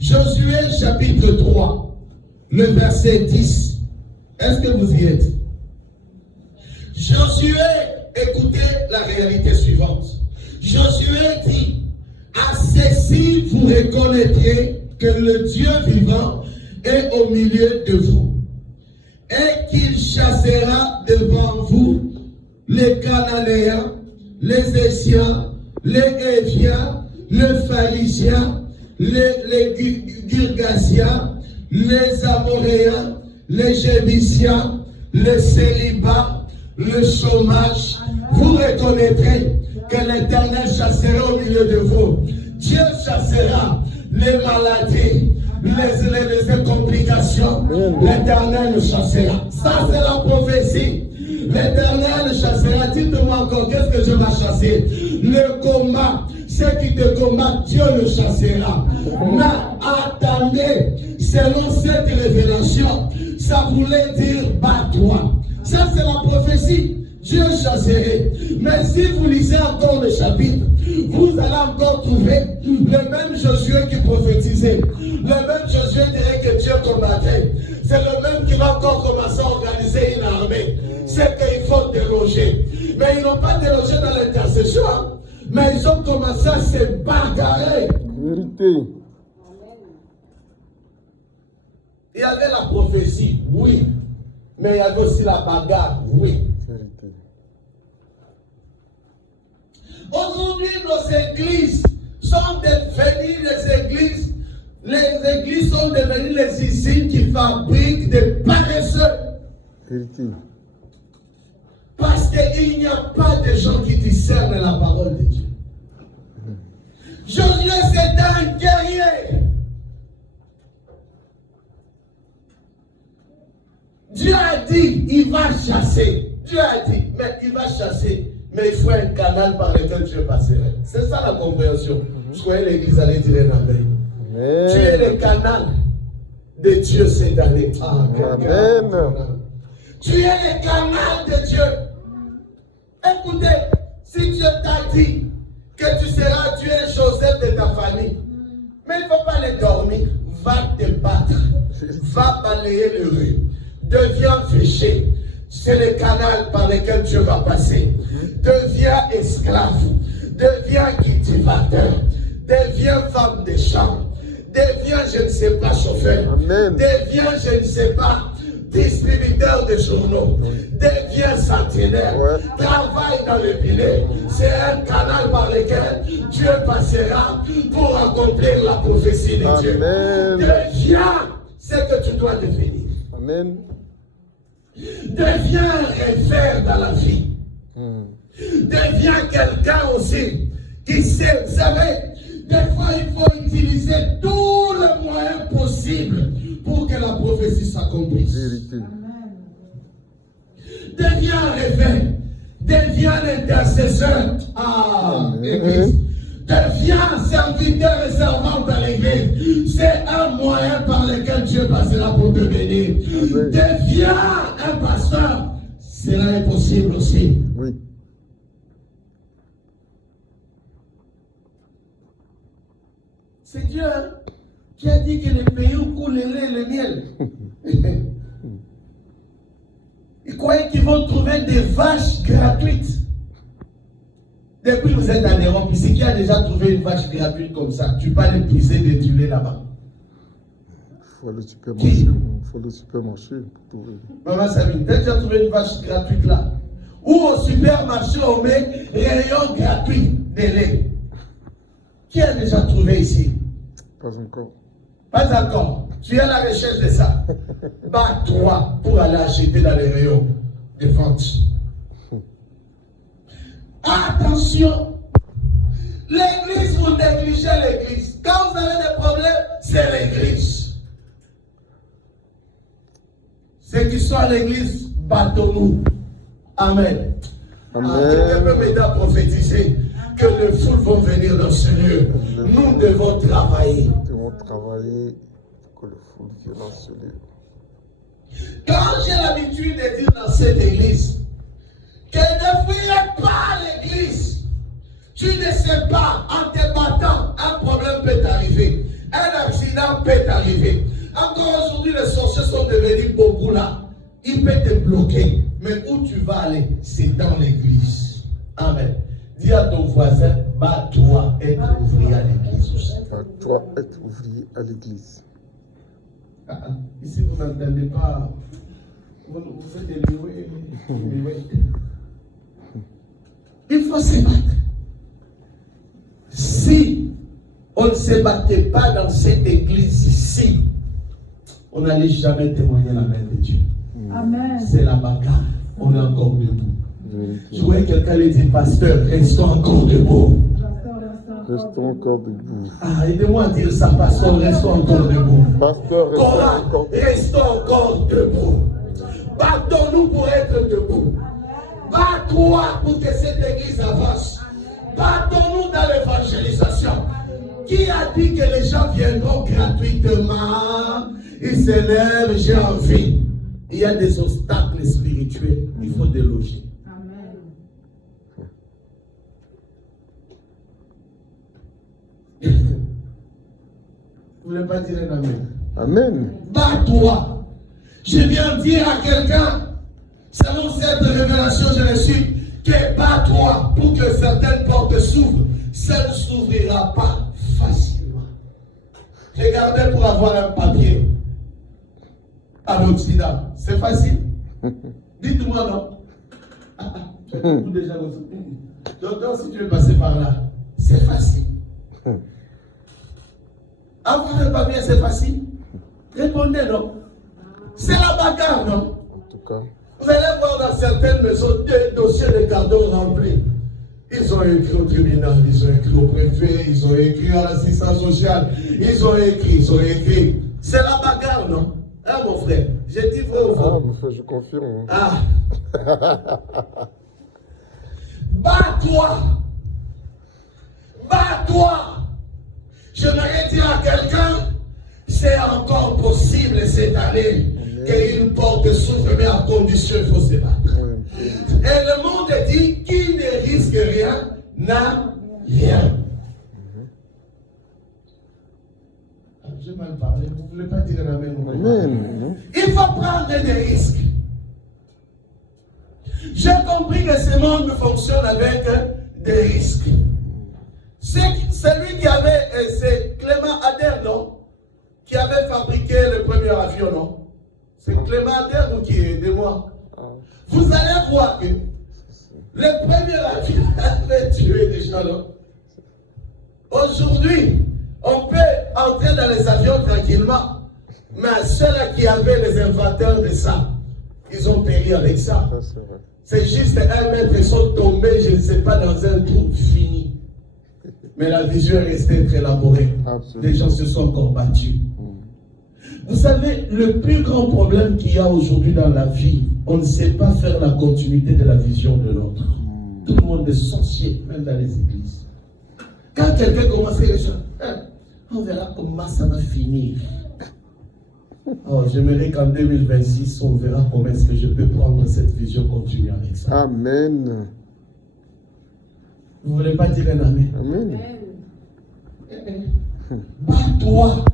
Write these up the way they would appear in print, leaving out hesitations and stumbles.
Josué chapitre 3, le verset 10. Est-ce que vous y êtes? Josué, écoutez la réalité suivante. Josué dit, à ceci vous reconnaîtrez que le Dieu vivant est au milieu de vous, et qu'il chassera devant vous les Cananéens, les Essiens, les Éviens, les Pharisiens, les Girgasiens, les Amoréens, les Jébusiens, les célibats, le chômage. Vous reconnaîtrez que l'Éternel chassera au milieu de vous. Dieu chassera les maladies, les complications. L'Éternel chassera. Ça, c'est la prophétie. L'Éternel chassera. Dites-moi encore, qu'est-ce que je vais chasser? Le combat. Ceux qui te combattent, Dieu le chassera. Mais attendez, selon cette révélation, ça voulait dire bats-toi. Ça, c'est la prophétie. Dieu chasserait. Mais si vous lisez encore le chapitre, vous allez encore trouver le même Josué qui prophétisait. Le même Josué dirait que Dieu combattait. C'est le même qui va encore commencer à organiser une armée. C'est qu'il faut déloger. Mais ils n'ont pas délogé dans l'intercession. Mais ils ont commencé à se bagarrer. Vérité. Il y avait la prophétie, oui. Mais il y avait aussi la bagarre, oui. Vérité. Aujourd'hui, nos églises sont devenues les églises sont devenues les usines qui fabriquent des paresseux. Vérité. Parce qu'il n'y a pas de gens qui discernent la parole de Dieu. Josué, c'est un guerrier. Dieu a dit, il va chasser. Dieu a dit, mais il va chasser. Mais il faut un canal par lequel Dieu passerait. C'est ça la compréhension. Je croyais l'église allait dire amen. Tu es le canal de Dieu cette année. Amen. Tu es le canal de Dieu. Écoutez, si Dieu t'a dit que tu seras Dieu et Joseph de ta famille, mais il ne faut pas les dormir. Va te battre. Va balayer le rue. Deviens péché. C'est le canal par lequel Dieu va passer. Deviens esclave. Deviens cultivateur. Deviens femme de chambre. Deviens, je ne sais pas, chauffeur. Amen. Deviens, je ne sais pas, distributeur de journaux. Deviens centenaire. Travaille dans le filet. C'est un canal par lequel Dieu passera pour accomplir la prophétie de Dieu. Deviens ce que tu dois devenir. Amen. Deviens un référent dans la vie. Deviens quelqu'un aussi qui sait, vous savez, des fois il faut utiliser tous les moyens possibles pour que la prophétie s'accomplisse. Vérité. Deviens un référent. Deviens un intercesseur. Église. Deviens serviteur et servante à l'église. C'est un moyen par lequel Dieu passera pour te bénir. Deviens un pasteur. Cela est possible aussi. Oui. C'est Dieu qui a dit que les pays où coule le lait et le miel. Ils croyaient qu'ils vont trouver des vaches gratuites. Depuis que vous êtes en Europe, ici, qui a déjà trouvé une vache gratuite comme ça? Tu peux aller puiser du lait là-bas. Il faut le supermarché. Il faut le supermarché pour trouver. Maman Sabine, tu as déjà trouvé une vache gratuite là? Ou au supermarché, on met rayon gratuit de lait. Qui a déjà trouvé ici? Pas encore. Pas encore. Tu es à la recherche de ça. Bats-toi pour aller acheter dans les rayons de vente. Attention, l'église, vous négligez l'église. Quand vous avez des problèmes, c'est l'église. Ceux qui sont à l'église, battons-nous. Amen. Quelqu'un peut m'aider à prophétiser que les foules vont venir dans ce lieu. Nous devons travailler. Nous devons travailler pour que les foules viennent dans ce lieu. Quand j'ai l'habitude de dire dans cette église, que ne fuyez pas l'église. Tu ne sais pas, en te battant, un problème peut t'arriver. Un accident peut arriver. Encore aujourd'hui, les sorciers sont devenus beaucoup là. Il peut te bloquer. Mais où tu vas aller? C'est dans l'église. Amen. Dis à ton voisin, bats-toi être ouvrier à l'église aussi. Bats-toi être ouvrier à l'église. Ici, vous n'entendez pas. Vous faites des loués. Il faut se battre. Si on ne se battait pas dans cette église-ci, on n'allait jamais témoigner la main de Dieu. Amen. C'est la bagarre. On est encore debout. Je voyais quelqu'un lui dire, pasteur, restons encore debout. Restons encore debout. Ah, aidez-moi à dire ça, pasteur, restons encore debout. Pasteur, restons encore debout. Battons-nous pour être debout. Bats-toi pour que cette église avance. Battons-nous dans l'évangélisation. Qui a dit que les gens viendront gratuitement? Ils s'élèvent, j'ai envie. Il y a des obstacles spirituels. Il faut déloger. Amen. Vous ne voulez pas dire un amen? Amen. Bats-toi. Je viens dire à quelqu'un, selon cette révélation que j'ai reçue, que bats-toi pour que certaines portes s'ouvrent. Ça ne s'ouvrira pas facilement. Regardez pour avoir un papier à l'Occident. C'est facile. Dites-moi non. Tu as beaucoup déjà reçu. Donc si tu veux passer par là, c'est facile. Avoir un papier, c'est facile. Répondez non. C'est la bagarre, non? En tout cas. Vous allez voir dans certaines maisons des dossiers de cadeaux remplis. Ils ont écrit au tribunal, ils ont écrit au préfet, ils ont écrit à l'assistance sociale, ils ont écrit. C'est la bagarre, non? Hein, mon frère? J'ai dit vrai ou faux? Ah, mon frère, je confirme. Ah! Bats-toi! Bats-toi! J'aimerais dire à quelqu'un, c'est encore possible cette année qu'une porte s'ouvre, mais à condition il faut se battre. Et le monde dit, qui ne risque rien n'a rien. J'ai mal parlé, vous ne voulez pas dire un amen? Amen. Il faut prendre des risques. J'ai compris que ce monde fonctionne avec des risques. Celui qui avait, c'est Clément Ader, non? Qui avait fabriqué le premier avion, non? C'est Clément Ader ou qui est de moi? Vous allez voir que le premier avion avait tué des gens, non? Aujourd'hui, on peut entrer dans les avions tranquillement, mais ceux-là qui avaient les inventeurs de ça, ils ont péri avec ça. C'est juste un mètre, ils sont tombés, je ne sais pas, dans un trou fini. Mais la vision est restée très élaborée. Absolument. Les gens se sont combattus. Vous savez, le plus grand problème qu'il y a aujourd'hui dans la vie, on ne sait pas faire la continuité de la vision de l'autre. Tout le monde est sorcier, même dans les églises. Quand quelqu'un commence à dire, on verra comment ça va finir. Oh, j'aimerais qu'en 2026, on verra comment est-ce que je peux prendre cette vision continue avec ça. Amen. Vous ne voulez pas dire un amen? Amen. Bats-toi.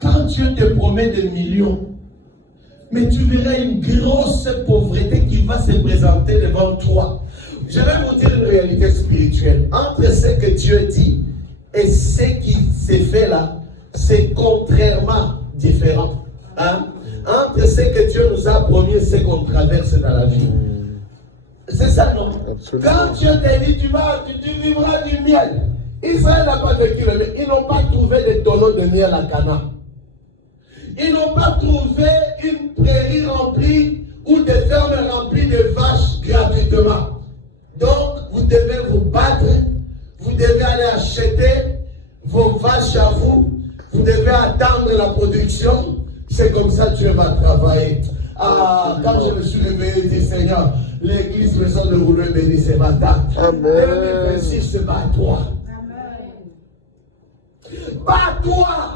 Quand Dieu te promet des millions, mais tu verras une grosse pauvreté qui va se présenter devant toi. Je vais vous dire une réalité spirituelle. Entre ce que Dieu dit et ce qui s'est fait là, c'est contrairement différent. Hein? Entre ce que Dieu nous a promis et ce qu'on traverse dans la vie. C'est ça, non? Absolument. Quand Dieu t'a dit, tu vivras du miel. Israël n'a pas vécu le miel. Ils n'ont pas trouvé des tonneaux de miel à Cana. Ils n'ont pas trouvé une prairie remplie ou des fermes remplies de vaches gratuitement. Donc, vous devez vous battre. Vous devez aller acheter vos vaches à vous. Vous devez attendre la production. C'est comme ça que Dieu va travailler. Ah, quand je me suis réveillé, je dis Seigneur, l'église maison de rouleau béni ce matin. Amen. 2026, c'est bats-toi. Bats-toi.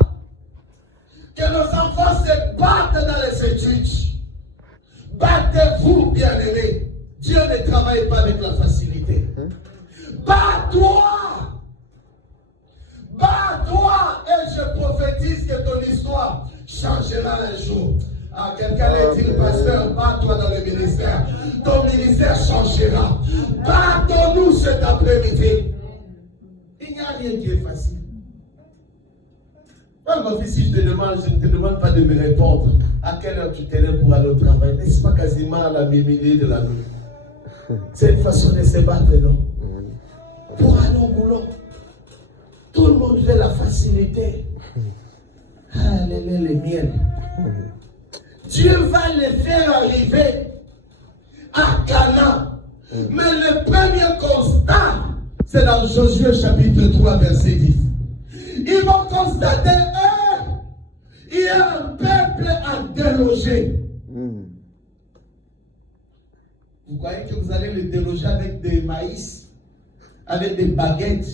Que nos enfants se battent dans les études. Battez-vous, bien-aimés. Dieu ne travaille pas avec la facilité. Bats-toi. Bats-toi et je prophétise que ton histoire changera un jour. Ah, quelqu'un l'a dit, pasteur, bats-toi dans le ministère. Ton ministère changera. Battons-nous cet après-midi. Il n'y a rien qui est facile. Moi, mon fils, si je ne te demande pas de me répondre à quelle heure tu te lèves pour aller au travail, n'est-ce pas quasiment à la mi-milieu de la nuit? C'est une façon de se battre, non? Pour aller au boulot. Tout le monde veut la facilité. Ah, les miennes. Dieu va les faire arriver à Canaan. Mais le premier constat, c'est dans Josué chapitre 3, verset 10. Ils vont constater, il y a un peuple à déloger. Vous croyez que vous allez le déloger avec des maïs, avec des baguettes?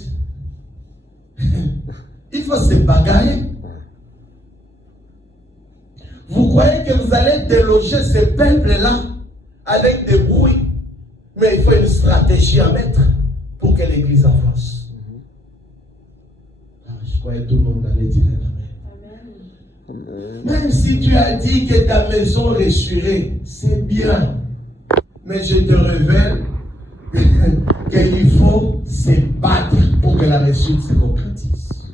Il faut se bagarrer. Vous croyez que vous allez déloger ce peuple-là avec des bruits? Mais il faut une stratégie à mettre pour que l'Église avance. Je croyais que tout le monde allait dire Amen. Même si tu as dit que ta maison réussirait, c'est bien. Mais je te révèle qu'il faut se battre pour que la réussite se concrétise.